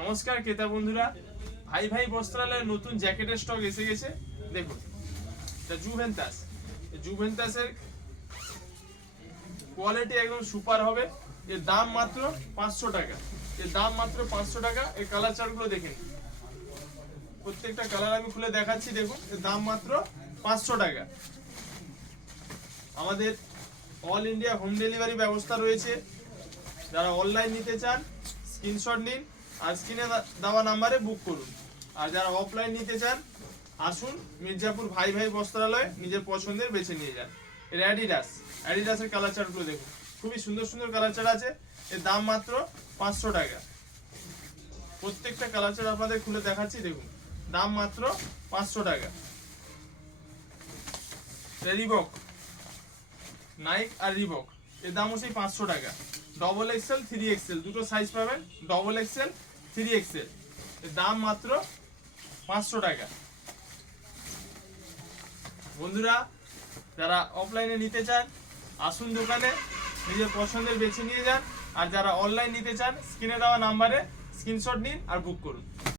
নমস্কার ক্রেতা বন্ধুরা, ভাই ভাই বস্ত্রালয়ের নতুন জ্যাকেটের স্টক এসে গেছে। দেখুন, এটা জুভেন্টাসের কোয়ালিটি একদম সুপার হবে। এর দাম মাত্র 500 টাকা। এর কালার চার্টগুলো দেখেন, প্রত্যেকটা কালার আমি খুলে দেখাচ্ছি। দেখুন, এর দাম মাত্র 500 টাকা। আমাদের অল ইন্ডিয়া হোম ডেলিভারি ব্যবস্থা রয়েছে। যারা অনলাইন নিতে চান স্ক্রিনশট নিন আর স্ক্রিনে দেওয়া নাম্বারে বুক করুন। আর যারা অফলাইন নিতে চান আসুন মির্জাপুর ভাই ভাই বস্ত্রালয়ে, নিজের পছন্দের বেছে নিয়ে যান। এর অ্যাডিডাসের কালার চার্টগুলো দেখুন, খুবই সুন্দর সুন্দর কালার চার্ট আছে। এর দাম মাত্র 500 টাকা। প্রত্যেকটা কালার চার্ট আপনাদের খুলে দেখাচ্ছি। দেখুন, দাম মাত্র 500 টাকা। রিবক, নাইক আর রিবক, এর দামও সেই 500 টাকা। ডবল এক্সেল 3XL দুটো সাইজ পাবেন। ডবল এক্সেল 3XL এর দাম মাত্র 500 টাকা। বন্ধুরা, যারা অফলাইনে নিতে চান আসুন দোকানে, নিজের পছন্দের বেছে নিয়ে যান। আর যারা অনলাইন নিতে চান স্ক্রিনে দেওয়া নাম্বারে স্ক্রিনশট নিন আর বুক করুন।